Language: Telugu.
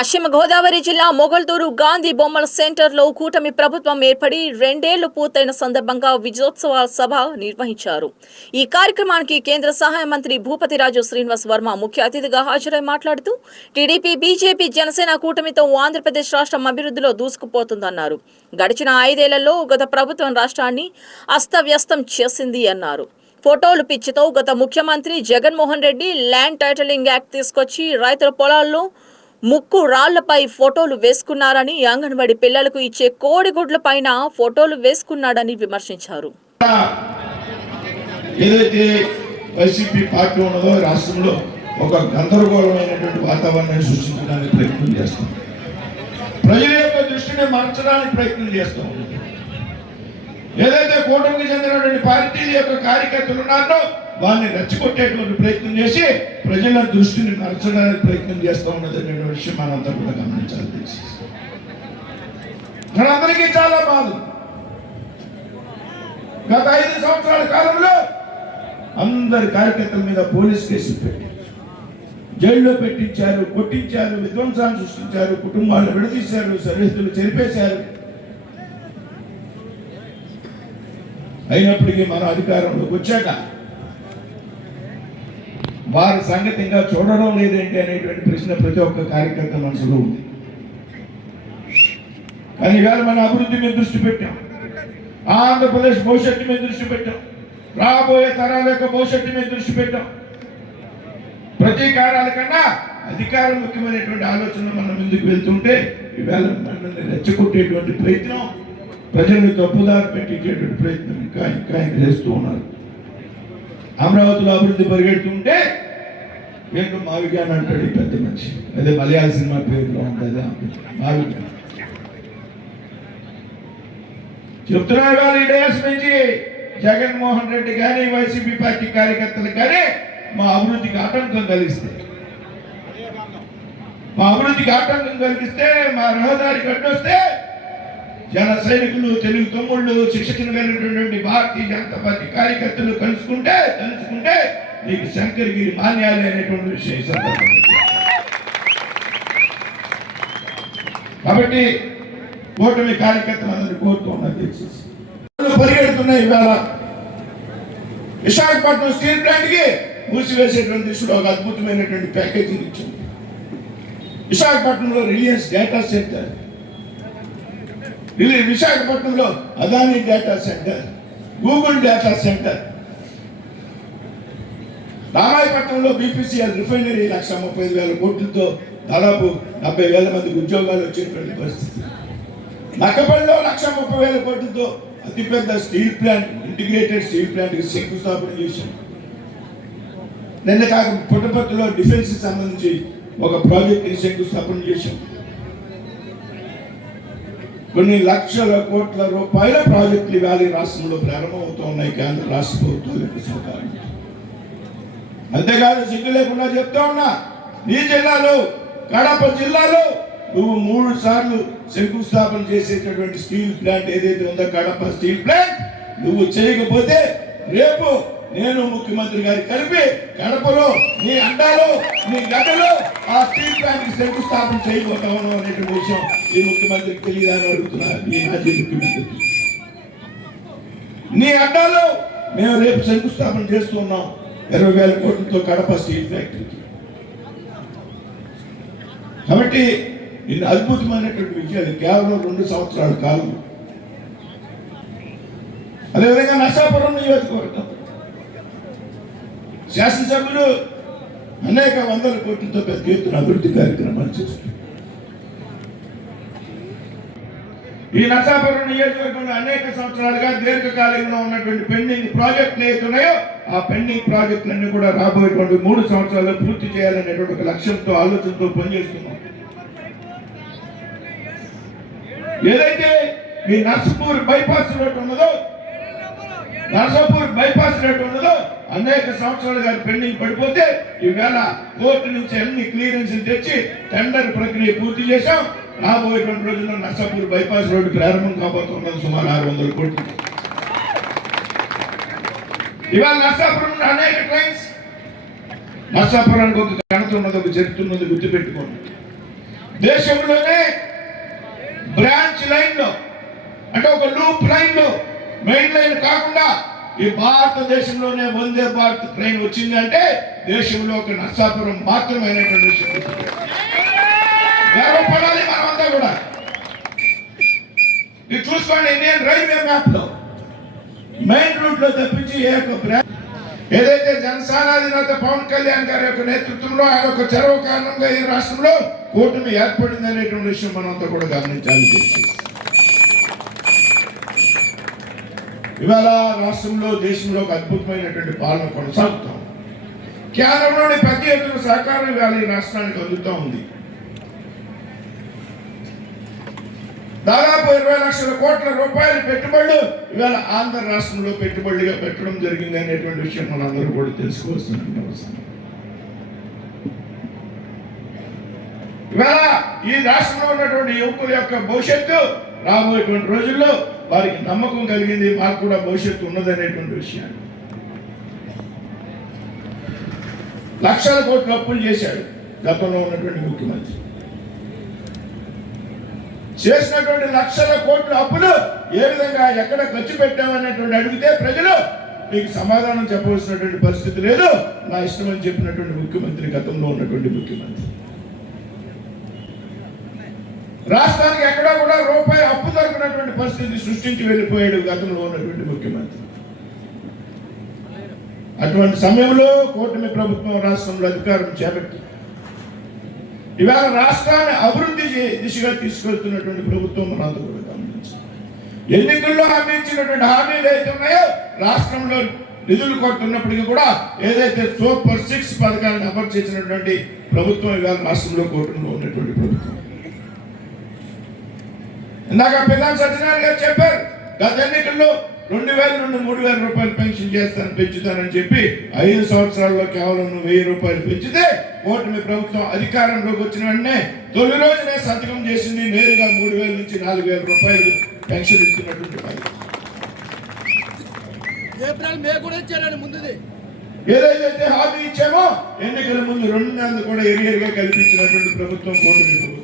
పశ్చిమ గోదావరి జిల్లా మొగల్తూరు గాంధీ బొమ్మల సెంటర్లో కూటమి ప్రభుత్వం ఏర్పడి 2 ఏళ్లు పూర్తయిన సందర్భంగా విజయోత్సవ సభ నిర్వహించారు. ఈ కార్యక్రమానికి కేంద్ర సహాయ మంత్రి భూపతిరాజు శ్రీనివాస్ వర్మ ముఖ్య అతిథిగా హాజరై మాట్లాడుతూ టీడీపీ, బీజేపీ, జనసేన కూటమితో ఆంధ్రప్రదేశ్ రాష్ట్రం అభివృద్ధిలో దూసుకుపోతుందన్నారు. గడిచిన 5 ఏళ్లలో గత ప్రభుత్వం రాష్ట్రాన్ని అస్తవ్యస్తం చేసింది అన్నారు. ఫోటోలు పిచ్చితో గత ముఖ్యమంత్రి Jaganmohan Reddy land titling act తీసుకొచ్చి రైతుల పొలాల్లో ముక్కు రాళ్లపై ఫోటోలు వేసుకున్నారని, అంగన్వాడీ పిల్లలకు ఇచ్చే కోడిగుడ్ల పైన ఫోటోలు వేసుకున్నాడని విమర్శించారు. ఏదైతే వైసీపీ పార్టీ ఉన్నదో రాష్ట్రంలో ఒక గందరగోళమైనటువంటి వాతావరణాన్ని సృష్టించడానికి ప్రయత్నం చేస్తాం. ప్రజల యొక్క దృష్టిని మార్చడానికి ప్రయత్నం చేస్తాం. ఏదైతే కూటమికి చెందినటువంటి పార్టీల యొక్క కార్యకర్తలు ఉన్నారో వారిని రెచ్చగొట్టేటువంటి ప్రయత్నం చేసి ప్రజల దృష్టిని మరచడానికి ప్రయత్నం చేస్తూ ఉన్నది అనే విషయం మనంతా కూడా గమనించాలి. మనందరికీ చాలా బాధ. గత 5 సంవత్సరాల కాలంలో అందరి కార్యకర్తల మీద పోలీస్ కేసులు పెట్టి జైల్లో పెట్టించారు, కొట్టించారు, విధ్వంసాన్ని సృష్టించారు, కుటుంబాలను విడదీశారు, సరిహద్దులు చెరిపేశారు. అయినప్పటికీ మన అధికారంలోకి వచ్చాక వారి సంగతి ఇంకా చూడడం లేదేంటి అనేటువంటి ప్రశ్న ప్రతి ఒక్క కార్యకర్త మనసులో ఉంది. కానీ ఇవాళ మన అభివృద్ధి మీద దృష్టి పెట్టాం, ఆంధ్రప్రదేశ్ భవిష్యత్తు మీద దృష్టి పెట్టాం, రాబోయే తరాల యొక్క భవిష్యత్తు మీద దృష్టి పెట్టాం. ప్రతీకారాల కన్నా అధికారం ముఖ్యమైనటువంటి ఆలోచనలు మనం ముందుకు వెళ్తుంటే ఇవాళ మనల్ని రెచ్చగొట్టేటువంటి ప్రయత్నం, ప్రజల్ని తప్పుదారి పెట్టించేటువంటి ప్రయత్నం ఇంకా ఇంకా చేస్తూ ఉన్నారు. అమరావతిలో అభివృద్ధి పరిగెడుతుంటే ఏంటో మావిజ్ఞాన్ అంటాడు ఈ పెద్ద మనిషి. అదే మలయాళ సినిమా పేరులో ఉంటుంది మావిజ్ఞాన్. చెప్తున్నారు కానీ ఈ డేస్ నుంచి జగన్మోహన్ రెడ్డి కానీ వైసీపీ పార్టీ కార్యకర్తలు కానీ మా అభివృద్ధికి ఆటంకం కలిగిస్తే, మా రహదారికి అడ్డొస్తే జన సైనికులు, తెలుగు తమ్ముళ్ళు, శిక్షణ కలిగినటువంటి భారతీయ జనతా పార్టీ కార్యకర్తలు తలుచుకుంటే నీకు శంకరగిరి మాన్యాలు అనేటువంటి విషయం. కాబట్టి కూటమి కార్యకర్తలందరూ కోరుతున్నారు. పరిగెడుతున్నాయి. ఇవాళ విశాఖపట్నం స్టీల్ ప్లాంట్ కి మూసివేసేటువంటి దిశలో ఒక అద్భుతమైనటువంటి ప్యాకేజింగ్ ఇచ్చింది. విశాఖపట్నంలో రిలయన్స్ డేటా సెంటర్, విశాఖపట్నంలో Adani data centre, Google data centre, రామాయపట్నంలో బీపీసీఎల్ రిఫైనరీ 1,35,000 కోట్లతో దాదాపు 70,000 మందికి ఉద్యోగాలు వచ్చేటువంటి పరిస్థితి. నక్కపల్లిలో 1,30,000 కోట్లతో అతిపెద్ద స్టీల్ ప్లాంట్, ఇంటిగ్రేటెడ్ స్టీల్ ప్లాంట్కి శంకుస్థాపన చేశాం. నిన్న కాక పుట్టపర్తిలో డిఫెన్స్ సంబంధించి ఒక ప్రాజెక్ట్ని శంకుస్థాపన చేశాం. కొన్ని లక్షల కోట్ల రూపాయల ప్రాజెక్టులు ఇవాళ రాష్ట్రంలో ప్రారంభమవుతూ ఉన్నాయి కేంద్ర రాష్ట్ర ప్రభుత్వాల యొక్క సహకారం. అంతేకాదు సిగ్గు లేకుండా చెప్తా ఉన్నా, ఈ జిల్లాలో కడప జిల్లాలో నువ్వు 3 సార్లు శంకుస్థాపన చేసేటటువంటి స్టీల్ ప్లాంట్ ఏదైతే ఉందో కడప స్టీల్ ప్లాంట్ నువ్వు చేయకపోతే రేపు నేను ముఖ్యమంత్రి గారి కలిపి కడపలో నీ అండాలో నీ గడ్డలో ఆ స్టీల్ ప్లాంట్ కి శంకుస్థాపన చేయబోతామను అనేటువంటి విషయం ఈ ముఖ్యమంత్రికి తెలియదని అడుగుతున్నారు. ఈ మాజీ ముఖ్యమంత్రి నీ అడ్డాలో మేము రేపు శంకుస్థాపన చేస్తున్నాం 20,000 కోట్లతో కడప స్టీల్ ఫ్యాక్టరీకి. కాబట్టి ఇన్ని అద్భుతమైనటువంటి విజయాలు కేవలం 2 సంవత్సరాల కాలం. అదేవిధంగా నర్సాపురం నియోజకవర్గం శాసనసభ్యులు అనేక 100 కోట్లతో పెద్ద ఎత్తున అభివృద్ధి కార్యక్రమాలు చేస్తారు. ఈ నర్సాపురం నియోజకవర్గంలో అనేక సంవత్సరాలుగా దీర్ఘకాలంలో ఉన్నటువంటి పెండింగ్ ప్రాజెక్టులు ఏతున్నాయో ఆ పెండింగ్ ప్రాజెక్టులన్నీ కూడా రాబోయేటువంటి 3 సంవత్సరాల్లో పూర్తి చేయాలనేటువంటి ఒక లక్ష్యంతో, ఆలోచనతో పనిచేస్తున్నాం. ఏదైతే ఈ నర్సాపూర్ బైపాస్ రోడ్ ఉన్నదో అనేక సంవత్సరాలుగా పెండింగ్ పడిపోతే ఈవేళ కోర్టు నుంచి అన్ని క్లియరెన్స్ తెచ్చి టెండర్ ప్రక్రియ పూర్తి చేశాం. రాబోయేటువంటి రోజుల్లో నర్సాపూర్ బైపాస్ రోడ్డు ప్రారంభం కాబోతున్నది సుమారు 600 కోట్లు. ఇవాళ నర్సాపురం అనేక ట్రైన్స్, నర్సాపురానికి ఒక ఘనత ఉన్నది, ఒక చరిత్ర ఉన్నది గుర్తుపెట్టుకోండి. దేశంలోనే బ్రాంచ్ లైన్ లో అంటే ఒక లూప్ లైన్ లో మెయిన్ లైన్ కాకుండా ఈ భారతదేశంలోనే వందే భారత్ ట్రైన్ వచ్చింది అంటే దేశంలో ఒక నర్సాపురం మాత్రమే విషయం గర్వపడాలి మనమంతా కూడా. ఇది చూసుకోండి, ఇండియన్ రైల్వే మ్యాప్ లో మెయిన్ రూట్ లో తప్పించి ఏ ఒక్క బ్రాంచ్ ఏదైతే జనసేనాధినేత పవన్ కళ్యాణ్ గారి యొక్క నేతృత్వంలో ఆయన ఒక చొరవ కారణంగా ఈ రాష్ట్రంలో కూటమి ఏర్పడింది అనేటువంటి విషయం మనంతా కూడా గమనించాలి. ఇవాళ రాష్ట్రంలో దేశంలో ఒక అద్భుతమైనటువంటి పాలన కొనసాగుతాం. కేంద్రంలోని పెద్ద ఎత్తున సహకారం ఇవాళ ఈ రాష్ట్రానికి అందుతూ ఉంది. దాదాపు 20 లక్షల కోట్ల రూపాయల పెట్టుబడులు ఇవాళ ఆంధ్ర రాష్ట్రంలో పెట్టుబడులుగా పెట్టడం జరిగింది అనేటువంటి విషయం మనందరూ కూడా తెలుసుకోవాల్సిన అవసరం. ఇవాళ ఈ రాష్ట్రంలో ఉన్నటువంటి యువకుల యొక్క భవిష్యత్తు రాబోయేటువంటి రోజుల్లో వారికి నమ్మకం కలిగింది, మాకు కూడా భవిష్యత్తు ఉన్నదనేటువంటి విషయాన్ని. లక్షల కోట్ల అప్పులు చేశాడు గతంలో ఉన్నటువంటి ముఖ్యమంత్రి. చేసినటువంటి లక్షల కోట్ల అప్పులు ఏ విధంగా ఎక్కడ ఖర్చు పెట్టామనేటువంటి అడిగితే ప్రజలు మీకు సమాధానం చెప్పవలసినటువంటి పరిస్థితి లేదు, నా ఇష్టం అని చెప్పినటువంటి ముఖ్యమంత్రి గతంలో ఉన్నటువంటి ముఖ్యమంత్రి. రాష్ట్రానికి ఎక్కడా కూడా రూపాయి అప్పు దొరికినటువంటి పరిస్థితి సృష్టించి వెళ్ళిపోయాడు గతంలో ఉన్నటువంటి ముఖ్యమంత్రి. అటువంటి సమయంలో కూటమి ప్రభుత్వం రాష్ట్రంలో అధికారం చేపట్టి ఇవాళ రాష్ట్రాన్ని అభివృద్ధి దిశగా తీసుకెళ్తున్నటువంటి ప్రభుత్వం మనంతా కూడా గమనించాలి. ఎన్నికల్లో హామీ ఇచ్చినటువంటి హామీలు ఏదైతే ఉన్నాయో రాష్ట్రంలో నిధులు కొడుతున్నప్పటికీ కూడా ఏదైతే సూపర్ 6 పథకాలను అమలు చేసినటువంటి ప్రభుత్వం ఇవాళ రాష్ట్రంలో కూటమిలో ఉన్నటువంటి ప్రభుత్వం. ఇందాక పెద్దాం సత్యనారాయణ గారు చెప్పారు, గత ఎన్నికల్లో 2000 నుండి 3000 రూపాయలు పెన్షన్ చేస్తాను పెంచుతానని చెప్పి 5 సంవత్సరాల్లో కేవలం 1000 రూపాయలు పెంచితే కూటమి ప్రభుత్వం అధికారంలోకి వచ్చిన వెంటనే తొలి రోజునే సంతకం చేసింది, నేరుగా 3000 నుంచి 4000 రూపాయలు పెన్షన్ ఇస్తున్నటువంటి ఏదైతే హామీ ఇచ్చామో ఎన్నికల ముందు 2 నెలలు కూడా ఎరియర్గా కల్పించినటువంటి ప్రభుత్వం కూటమి ప్రభుత్వం.